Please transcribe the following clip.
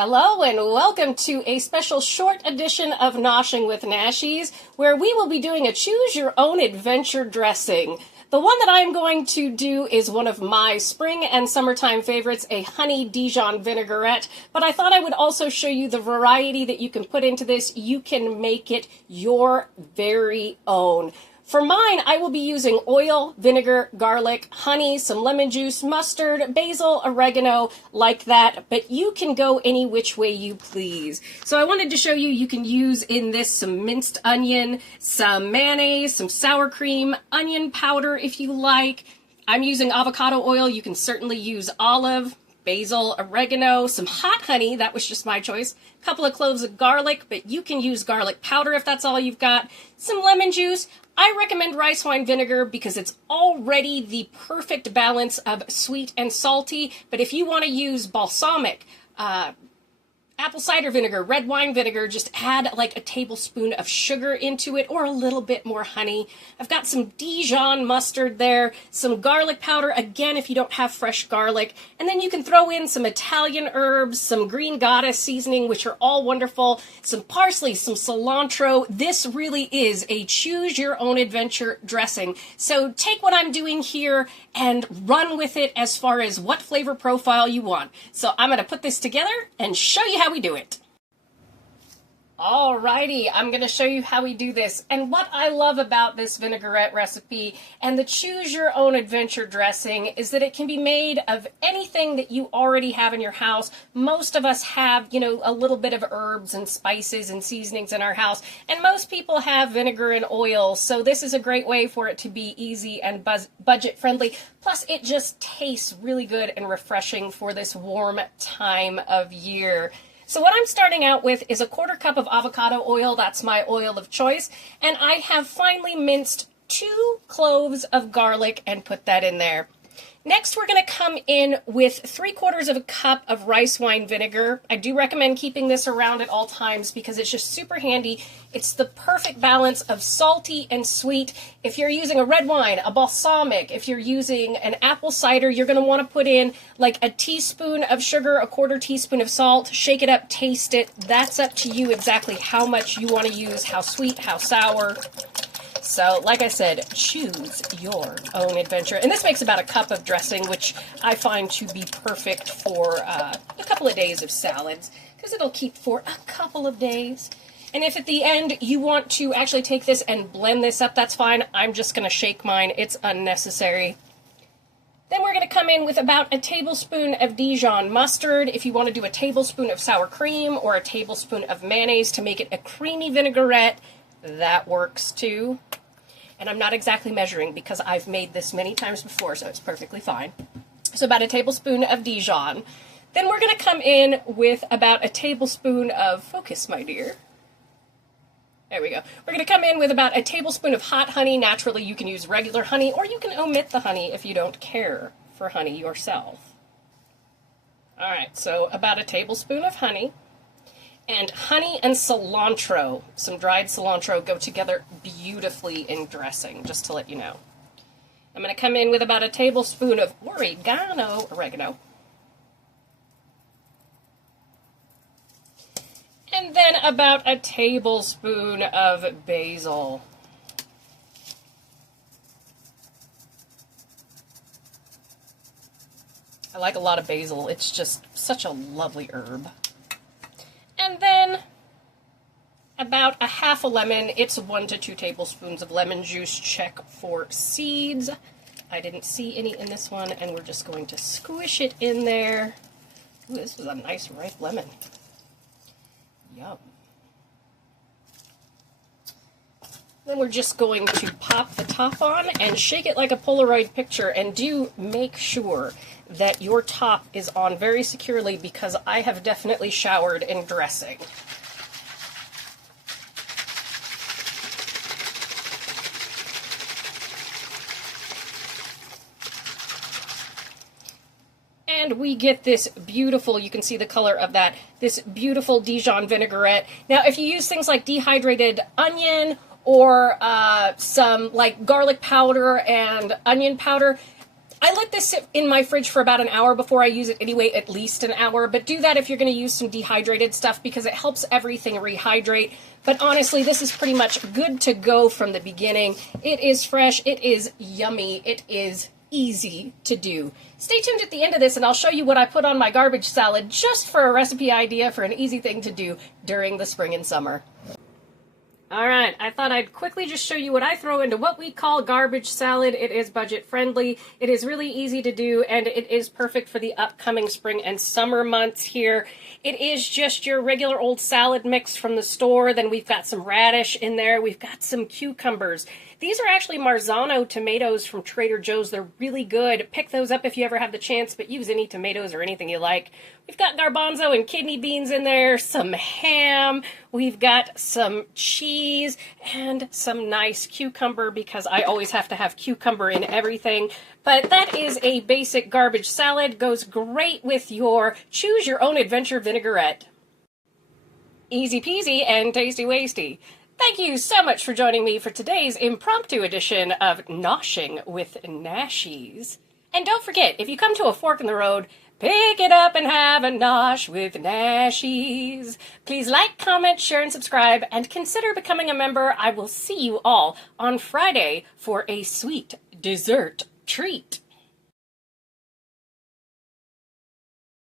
Hello and welcome to a special short edition of Noshing with Nashies, where we will be doing a choose your own adventure dressing. The one that I'm going to do is one of my spring and summertime favorites, a honey Dijon vinaigrette, but I thought I would also show you the variety that you can put into this. You can make it your very own. For mine, I will be using oil, vinegar, garlic, honey, some lemon juice, mustard, basil, oregano, like that, but you can go any which way you please. So I wanted to show you, you can use in this some minced onion, some mayonnaise, some sour cream, onion powder if you like. I'm using avocado oil. You can certainly use olive, basil, oregano, some hot honey, that was just my choice, a couple of cloves of garlic, but you can use garlic powder if that's all you've got, some lemon juice. I recommend rice wine vinegar because it's already the perfect balance of sweet and salty, but if you want to use balsamic, apple cider vinegar, red wine vinegar, just add like a tablespoon of sugar into it or a little bit more honey. I've got some Dijon mustard there, some garlic powder, again, if you don't have fresh garlic, and then you can throw in some Italian herbs, some green goddess seasoning, which are all wonderful, some parsley, some cilantro. This really is a choose your own adventure dressing. So take what I'm doing here and run with it as far as what flavor profile you want. So I'm going to put this together and show you how we do it. Alrighty, I'm going to show you how we do this. And what I love about this vinaigrette recipe and the choose your own adventure dressing is that it can be made of anything that you already have in your house. Most of us have, a little bit of herbs and spices and seasonings in our house, and most people have vinegar and oil, so this is a great way for it to be easy and budget friendly. Plus, it just tastes really good and refreshing for this warm time of year. So what I'm starting out with is a 1/4 cup of avocado oil. That's my oil of choice. And I have finely minced 2 cloves of garlic and put that in there. Next, we're going to come in with 3/4 of a cup of rice wine vinegar. I do recommend keeping this around at all times because it's just super handy. It's the perfect balance of salty and sweet. If you're using a red wine, a balsamic, if you're using an apple cider, you're going to want to put in like a teaspoon of sugar, a 1/4 teaspoon of salt, shake it up, taste it. That's up to you exactly how much you want to use, how sweet, how sour. So, like I said, choose your own adventure. And this makes about a cup of dressing, which I find to be perfect for a couple of days of salads, because it'll keep for a couple of days. And if at the end you want to actually take this and blend this up, that's fine. I'm just going to shake mine. It's unnecessary. Then we're going to come in with about a tablespoon of Dijon mustard. If you want to do a tablespoon of sour cream or a tablespoon of mayonnaise to make it a creamy vinaigrette, that works too. And I'm not exactly measuring because I've made this many times before, so it's perfectly fine. So about a tablespoon of Dijon. Then we're going to come in with about a tablespoon of, focus my dear. There we go. We're going to come in with about a tablespoon of hot honey. Naturally, you can use regular honey, or you can omit the honey if you don't care for honey yourself. All right, so about a tablespoon of honey. And honey and cilantro, some dried cilantro, go together beautifully in dressing, just to let you know. I'm going to come in with about a tablespoon of oregano. And then about a tablespoon of basil. I like a lot of basil. It's just such a lovely herb. And then about a half a lemon. It's 1 to 2 tablespoons of lemon juice. Check for seeds. I didn't see any in this one, and we're just going to squish it in there. Ooh, this is a nice ripe lemon. Yum. Then we're just going to pop the top on and shake it like a Polaroid picture, and do make sure that your top is on very securely because I have definitely showered in dressing. And we get this beautiful, you can see the color of that, this beautiful Dijon vinaigrette. Now, if you use things like dehydrated onion or some like garlic powder and onion powder, I let this sit in my fridge for about an hour before I use it anyway, at least an hour, but do that if you're going to use some dehydrated stuff because it helps everything rehydrate. But honestly, this is pretty much good to go from the beginning. It is fresh, it is yummy, it is easy to do. Stay tuned at the end of this and I'll show you what I put on my garbage salad just for a recipe idea for an easy thing to do during the spring and summer. Alright, I thought I'd quickly just show you what I throw into what we call garbage salad. It is budget friendly, it is really easy to do, and it is perfect for the upcoming spring and summer months here. It is just your regular old salad mix from the store. Then we've got some radish in there, we've got some cucumbers. These are actually Marzano tomatoes from Trader Joe's. They're really good. Pick those up if you ever have the chance, but use any tomatoes or anything you like. We've got garbanzo and kidney beans in there, some ham, we've got some cheese, and some nice cucumber because I always have to have cucumber in everything. But that is a basic garbage salad. Goes great with your choose your own adventure vinaigrette. Easy peasy and tasty wasty. Thank you so much for joining me for today's impromptu edition of Noshing with Nashies. And don't forget, if you come to a fork in the road, pick it up and have a nosh with Nashies. Please like, comment, share, and subscribe, and consider becoming a member. I will see you all on Friday for a sweet dessert treat.